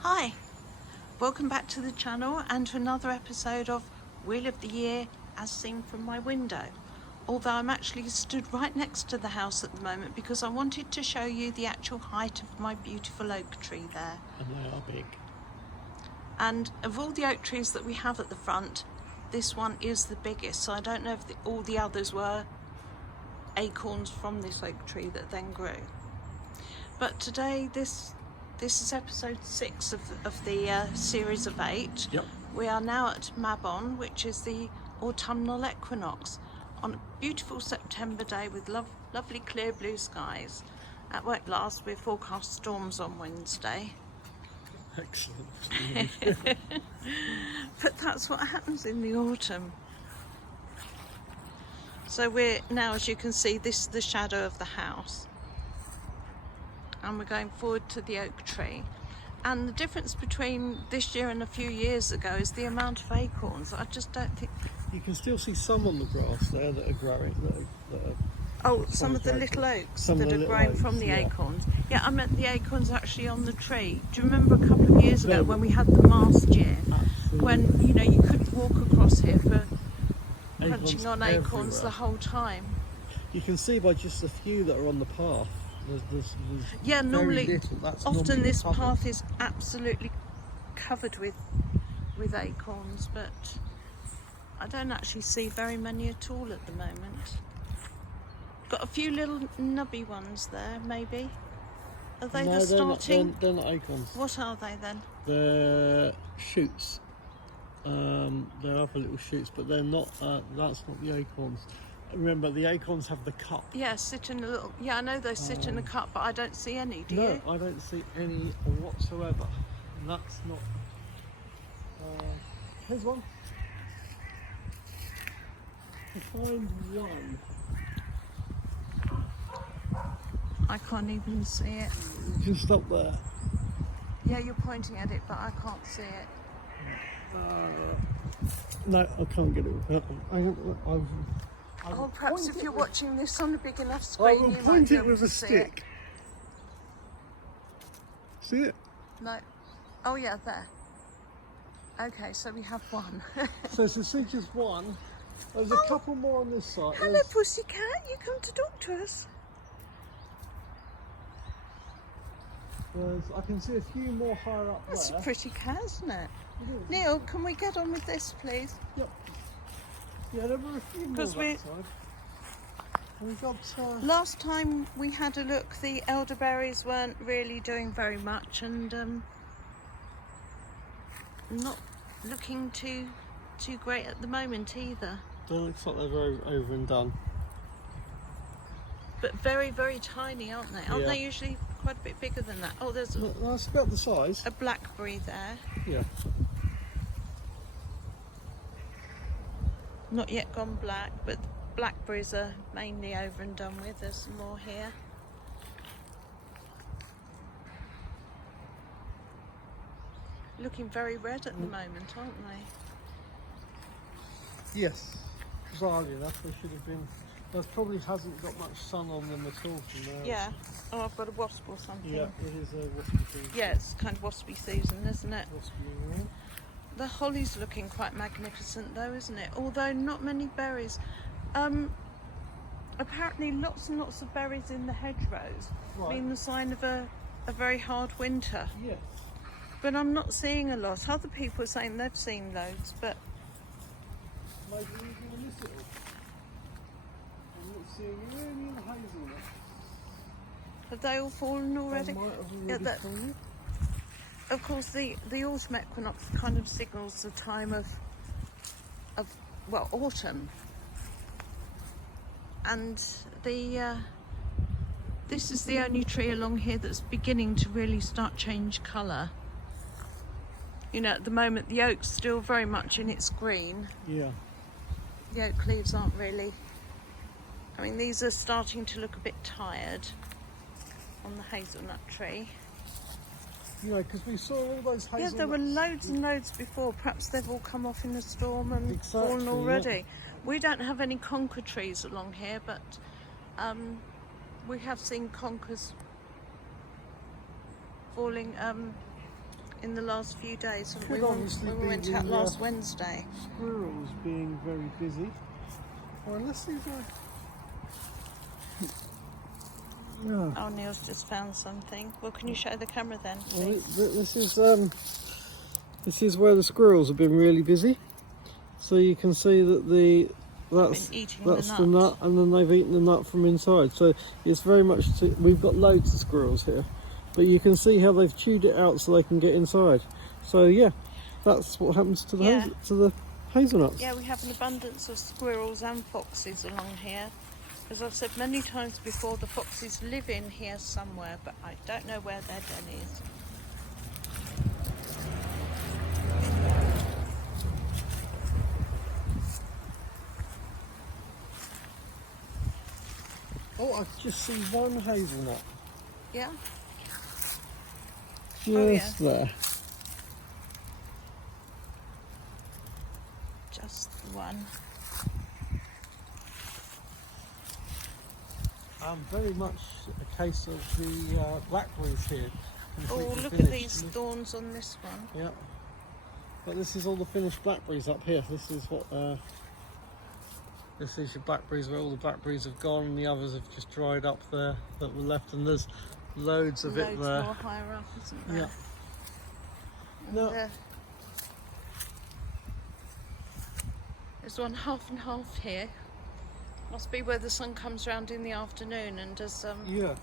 Hi, welcome back to the channel and to another episode of Wheel of the Year as seen from my window. Although I'm actually stood right next to the house at the moment because I wanted to show you the actual height of my beautiful oak tree there. And they are big. And of all the oak trees that we have at the front, this one is the biggest. So I don't know if all the others were acorns from this oak tree that then grew. But today this is episode 6 of the series of 8. Yep. We are now at Mabon, which is the Autumnal Equinox, on a beautiful September day with lovely clear blue skies. At won't last, we're forecast storms on Wednesday. Excellent. But that's what happens in the autumn. So we're now, as you can see, this is the shadow of the house. And we're going forward to the oak tree. And the difference between this year and a few years ago is the amount of acorns. I just don't think... You can still see some on the grass there that are growing. Some of the little oaks that are little growing oaks, from the yeah. acorns. Yeah, I meant the acorns actually on the tree. Do you remember a couple of years ago when we had them last year? Absolutely. When, you couldn't walk across here for Acorns crunching on acorns everywhere. the whole time. You can see by just a few that are on the path. There's Yeah, very normally, little. That's often normally this covered. path is absolutely covered with acorns, but I don't actually see very many at all at the moment. Got a few little nubby ones there, maybe. Are they No, the starting? They're not acorns. What are they then? They're shoots. They're other little shoots, but they're not. That's not the acorns. Remember, the acorns have the cup. Yeah, sit in a little. Yeah, I know they sit in a cup, but I don't see any. Do No, you? I don't see any whatsoever. And that's not. Here's one. To find one. I can't even see it. Just up there. Yeah, you're pointing at it, but I can't see it. No, I can't get it. Oh, perhaps if you're watching this on a big enough I screen, will you might point be it able with to a see stick. See it? it. No. Oh yeah, there. Okay, so we have one. So to see just one, there's a couple more on this side. Hello, pussycat. You come to talk to us. I can see a few more higher up That's there. a pretty cat, isn't it? It is. Neil, can we get on with this, please? Yep. Yeah, there were a few more Because that side. And we got. Last time we had a look, the elderberries weren't really doing very much, and not looking too great at the moment either. They look like they're very over and done. But very, very tiny, aren't they? Aren't Yeah. they usually quite a bit bigger than that? Oh, there's That's about the size. a blackberry there. Yeah. Not yet gone black, but blackberries are mainly over and done with. There's some more here. Looking very red at the moment, aren't they? Yes. Bizarrely enough, they should have been. That probably hasn't got much sun on them at all from there. Yeah. Oh, I've got a wasp or something. Yeah, it is a waspy season. Yeah, it's kind of waspy season, isn't it? Waspy, yeah. The holly's looking quite magnificent though, isn't it? Although not many berries. Apparently lots and lots of berries in the hedgerows, Right. being the sign of a very hard winter. Yes. But I'm not seeing a lot. Other people are saying they've seen loads, but Maybe you're going to miss it all. I'm not seeing any hazelnut. have they all fallen already? They might have already Yeah, that- fallen. Of course, the autumn equinox kind of signals the time of autumn, and this is the only tree along here that's beginning to really start change colour. At the moment the oak's still very much in its green. Yeah. The oak leaves aren't really. I mean, these are starting to look a bit tired on the hazelnut tree. Because we saw all those hazelnuts. Yeah, there were loads and loads before. Perhaps they've all come off in a storm and Exactly, fallen already. yeah. We don't have any conker trees along here, but we have seen conkers falling in the last few days, haven't we? Could obviously When we be went the, out last Wednesday. Squirrels being very busy. Well, unless these are... Yeah. Oh, Neil's just found something. Well, can you show the camera then, Well, please? this is where the squirrels have been really busy. So you can see that that's the nut, and then they've eaten the nut from inside. So it's very much we've got loads of squirrels here, but you can see how they've chewed it out so they can get inside. So yeah, that's what happens to the hazelnuts. Yeah, we have an abundance of squirrels and foxes along here. As I've said many times before, the foxes live in here somewhere, but I don't know where their den is. Oh, I just see one hazelnut. Yeah? Just there. Just the one. Very much a case of the blackberries here. Oh, look finished. at these thorns on this one. Yeah. But this is all the finished blackberries up here. This is what... this is your blackberries where all the blackberries have gone and the others have just dried up there that were left, and there's loads of it there. Loads more higher up, isn't there? Yeah. No. There's one half and half here. Must be where the sun comes round in the afternoon and does Yeah.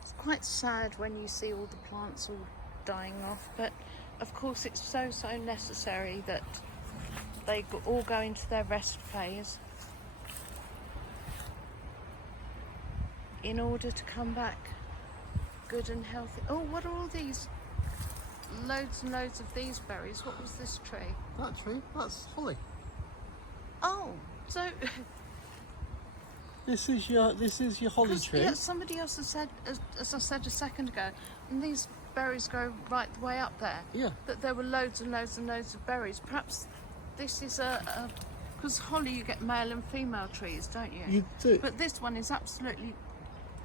It's quite sad when you see all the plants all dying off, but of course it's so necessary that they all go into their rest phase in order to come back good and healthy. Oh, what are all these? Loads and loads of these berries. What was this tree? That tree? That's holly. Oh, so this is your holly tree. yeah, somebody else has said, as I said a second ago, and these berries go right the way up there. Yeah. That there were loads and loads and loads of berries. Perhaps this is because holly you get male and female trees, don't you? You do. But this one is absolutely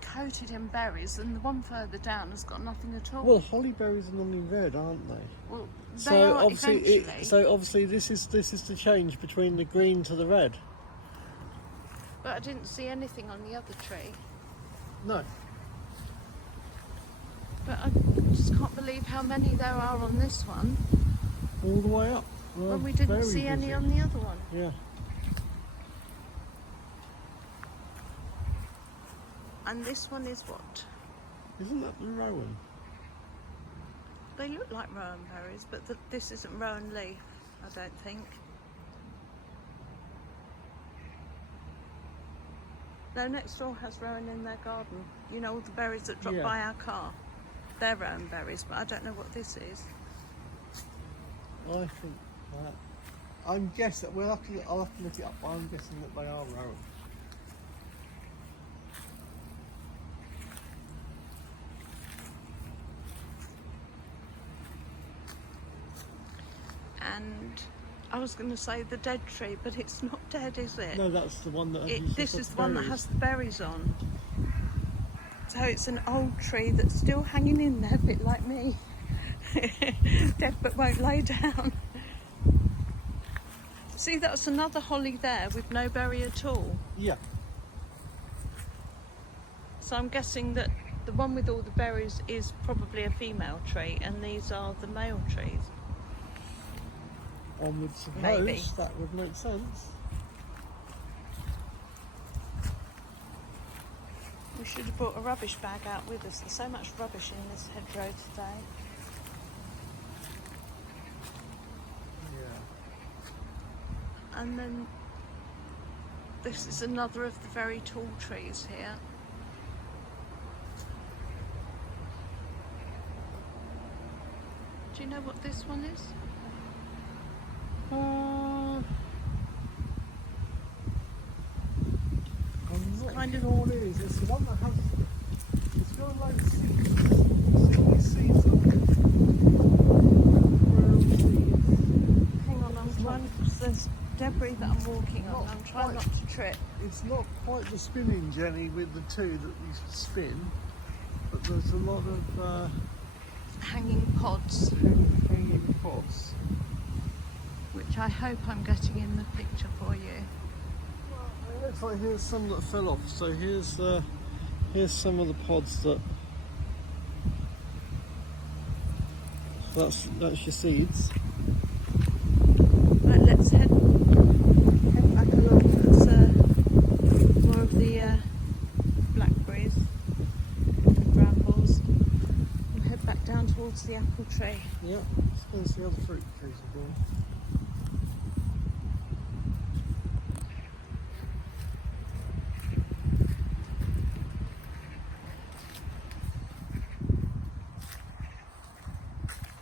coated in berries, and the one further down has got nothing at all. Well, holly berries are normally red, aren't they? Well, they are eventually. So obviously this is the change between the green to the red. But I didn't see anything on the other tree. No. But I just can't believe how many there are on this one. All the way up. Well, when we didn't see any on the other one. Yeah. And this one is what? Isn't that the rowan? They look like rowan berries, but this isn't rowan leaf, I don't think. No, next door has rowan in their garden. You know, all the berries that drop by our car. They're rowan berries, but I don't know what this is. I think that... I'm guessing... I'll have to look it up, but I'm guessing that they are rowan. And I was going to say the dead tree, but it's not dead, is it? No, that's the one that... This is the one that has the berries on. So it's an old tree that's still hanging in there, a bit like me. Dead but won't lay down. See, that's another holly there with no berry at all. Yeah. So I'm guessing that the one with all the berries is probably a female tree, and these are the male trees. I would suppose Maybe. That would make sense. We should have brought a rubbish bag out with us. There's so much rubbish in this hedgerow today. Yeah. And then this is another of the very tall trees here. Do you know what this one is? I'm not kind of sure what it is. It's the one that has... It's got a load of seeds. Seeds on it. Where are the seeds? Hang on, I'm trying to there's debris that I'm walking on. I'm trying not to trip. It's not quite the spinning jenny with the two that you spin, but there's a lot of hanging pods. Hanging pods. Which I hope I'm getting in the picture for you. Well, it looks like here's some that fell off. So here's some of the pods that. That's your seeds. Right, let's head back along. That's more of the blackberries and brambles. And head back down towards the apple tree. Yeah, let's go and see other fruit trees as well.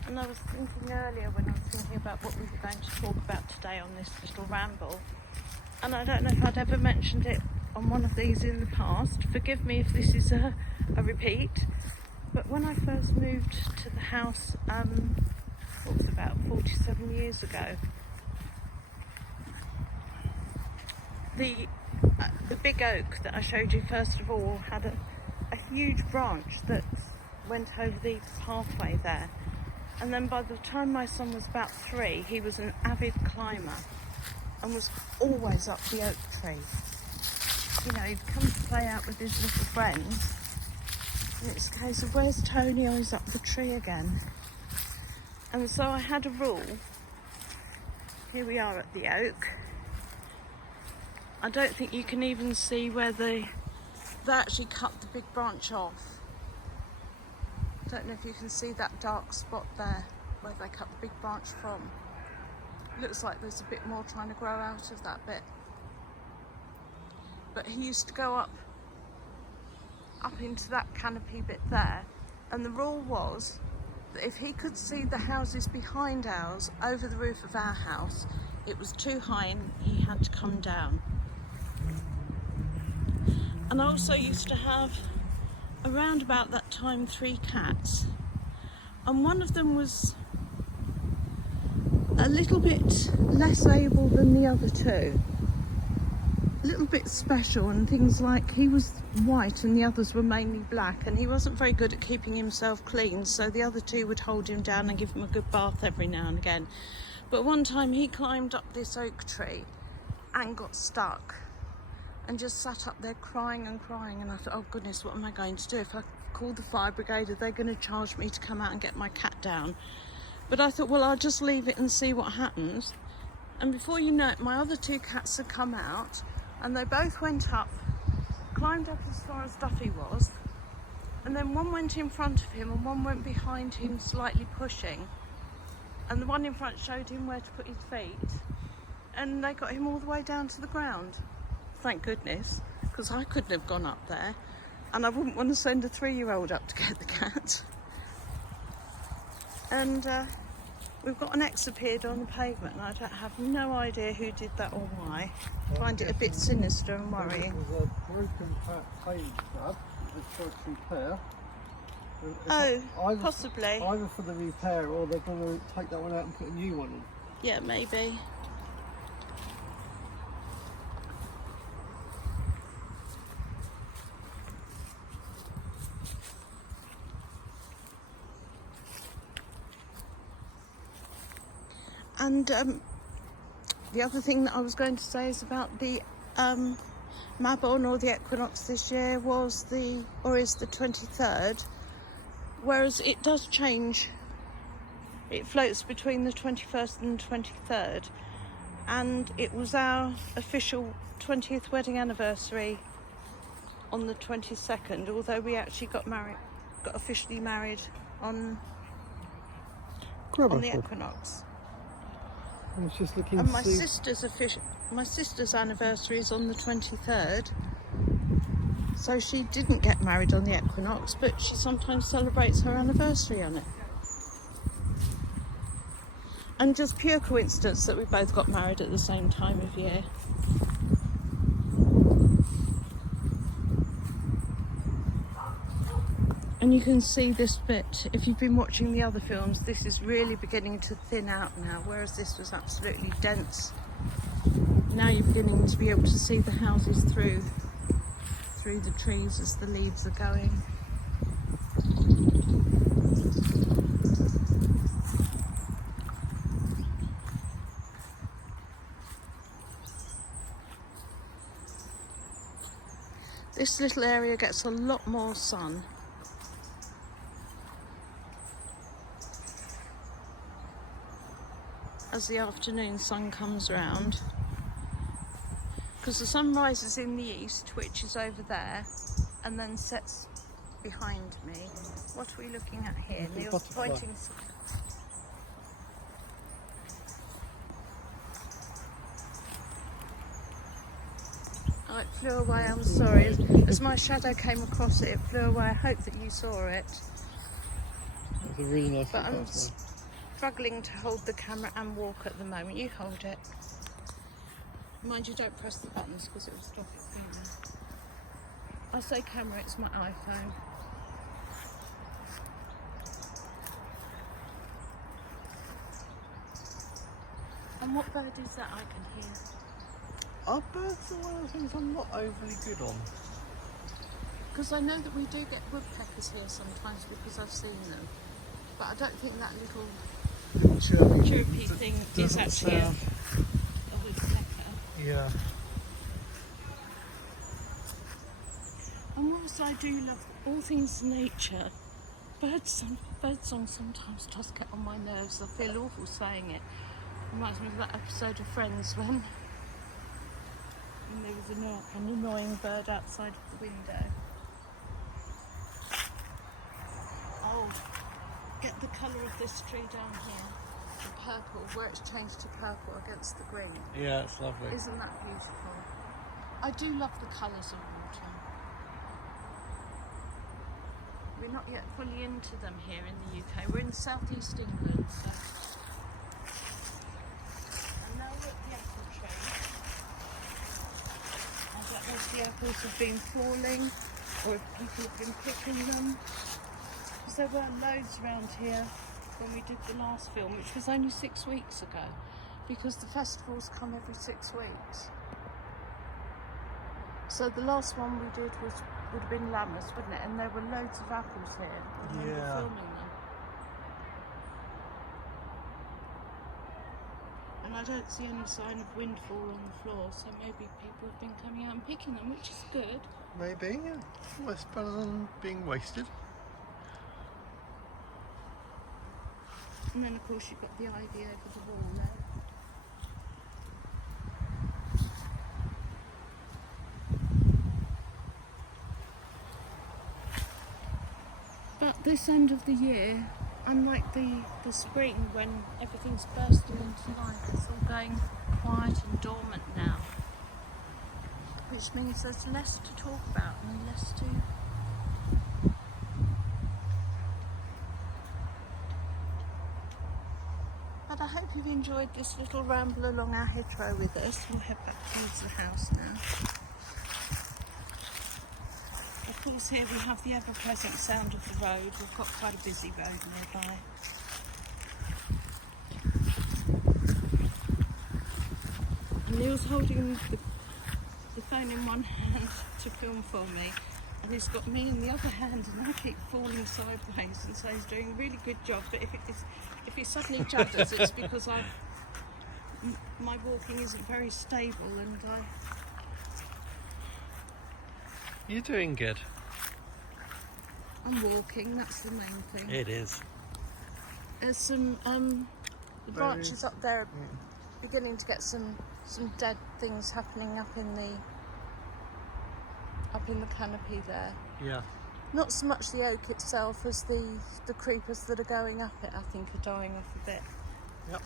And I was thinking earlier when I was thinking about what we were going to talk about today on this little ramble, and I don't know if I'd ever mentioned it on one of these in the past. Forgive me if this is a repeat, but when I first moved to the house, what was about 47 years ago, the big oak that I showed you first of all had a huge branch that went over the pathway there. And then by the time my son was about 3, he was an avid climber and was always up the oak tree. You know, he'd come to play out with his little friends, and it's a case of, where's Tony? Oh, he's up the tree again. And so I had a rule. Here we are at the oak. I don't think you can even see where they actually cut the big branch off. Don't know if you can see that dark spot there where they cut the big branch from. Looks like there's a bit more trying to grow out of that bit. But he used to go up into that canopy bit there, and the rule was that if he could see the houses behind ours over the roof of our house, it was too high and he had to come down. And I also used to have, around about that time, 3 cats, and one of them was a little bit less able than the other 2, a little bit special, and things like he was white and the others were mainly black, and he wasn't very good at keeping himself clean, so the other 2 would hold him down and give him a good bath every now and again. But one time he climbed up this oak tree and got stuck and just sat up there crying and crying, and I thought, oh goodness, what am I going to do? If I call the fire brigade, are they going to charge me to come out and get my cat down? But I thought, well, I'll just leave it and see what happens. And before you know it, my other 2 cats had come out, and they both went up, climbed up as far as Duffy was, and then one went in front of him and one went behind him, slightly pushing, and the one in front showed him where to put his feet, and they got him all the way down to the ground. Thank goodness, because I couldn't have gone up there, and I wouldn't want to send a 3-year-old up to get the cat. And we've got an X appeared on the pavement, and I have no idea who did that or why. I find it a bit sinister and worrying. It was a broken page grab that tried to repair. Oh, possibly. Either for the repair, or they're going to take that one out and put a new one in. Yeah, maybe. And the other thing that I was going to say is about the Mabon, or the equinox this year, is the 23rd, whereas it does change. It floats between the 21st and 23rd, and it was our official 20th wedding anniversary on the 22nd, although we actually got officially married on the equinox. I was just looking and my sister's anniversary is on the 23rd, so she didn't get married on the equinox, but she sometimes celebrates her anniversary on it. And just pure coincidence that we both got married at the same time of year. And you can see this bit, if you've been watching the other films, this is really beginning to thin out now, whereas this was absolutely dense now you're beginning to be able to see the houses through the trees as the leaves are going. This little area gets a lot more sun. As the afternoon sun comes round, because the sun rises in the east, which is over there, and then sets behind me. What are we looking at here? Neil's pointing. Oh, it flew away, I'm sorry. As my shadow came across it, it flew away. I hope that you saw it. That's a really nice but I'm struggling to hold the camera and walk at the moment. You hold it. Mind you, don't press the buttons because it will stop it being there. I say camera, it's my iPhone. And what bird is that I can hear? Are birds are one of the things I'm not overly good on. Because I know that we do get woodpeckers here sometimes because I've seen them. But I don't think that little chirpy thing is actually a woodpecker. Yeah. And whilst I do love all things nature, bird song sometimes does get on my nerves. I feel awful saying it. Reminds me of that episode of Friends when there was an annoying bird outside of the window. Oh, get the colour of this tree down here. The purple, where it's changed to purple against the green. Yeah, it's lovely. Isn't that beautiful? I do love the colours of autumn. We're not yet fully into them here in the UK. We're in southeast England, so. And now we're at the apple tree. I don't know if the apples have been falling or if people have been picking them. Because there were loads around here when we did the last film, which was only 6 weeks ago, because the festivals come every 6 weeks. So the last one we did would have been Lammas, wouldn't it? And there were loads of apples here when we were filming them. And I don't see any sign of windfall on the floor, so maybe people have been coming out and picking them, which is good. Maybe, yeah. Well, it's better than being wasted. And then of course you've got the ivy over the wall there. But this end of the year, unlike the spring when everything's bursting into life, it's all going quiet and dormant now. Which means there's less to talk about and less to... But I hope you've enjoyed this little ramble along our hedgerow with us. We'll head back towards the house now. Of course, here we have the ever-present sound of the road. We've got quite a busy road nearby. And Neil's holding the phone in one hand to film for me, and he's got me in the other hand, and I keep falling sideways, and so he's doing a really good job. But if he suddenly judders, it's because my walking isn't very stable, and You're doing good. I'm walking, that's the main thing. It is. There's some the branches up there are beginning to get some dead things happening up in the canopy there. Yeah. Not so much the oak itself as the creepers that are going up it, I think, are dying off a bit. Yep.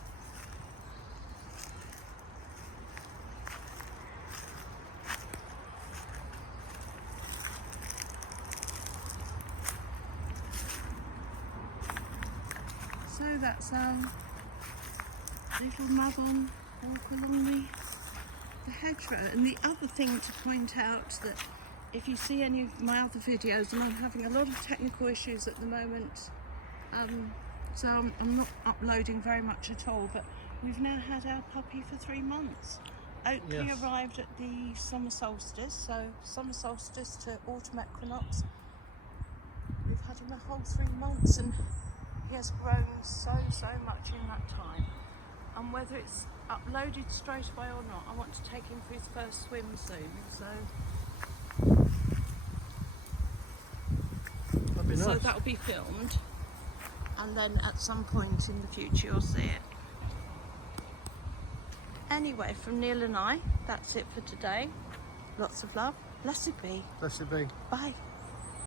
So that's our little Mabon walk along the hedgerow. And the other thing to point out, that if you see any of my other videos, and I'm having a lot of technical issues at the moment, so I'm not uploading very much at all, but we've now had our puppy for 3 months. Oakley Yes. arrived at the summer solstice, so summer solstice to autumn equinox. We've had him a whole 3 months and he has grown so much in that time. And whether it's uploaded straight away or not, I want to take him for his first swim soon, so That'd be nice. so that'll be filmed, and then at some point in the future you'll see it. Anyway, from Neil and I, that's it for today. Lots of love. Blessed be. Blessed be. Bye.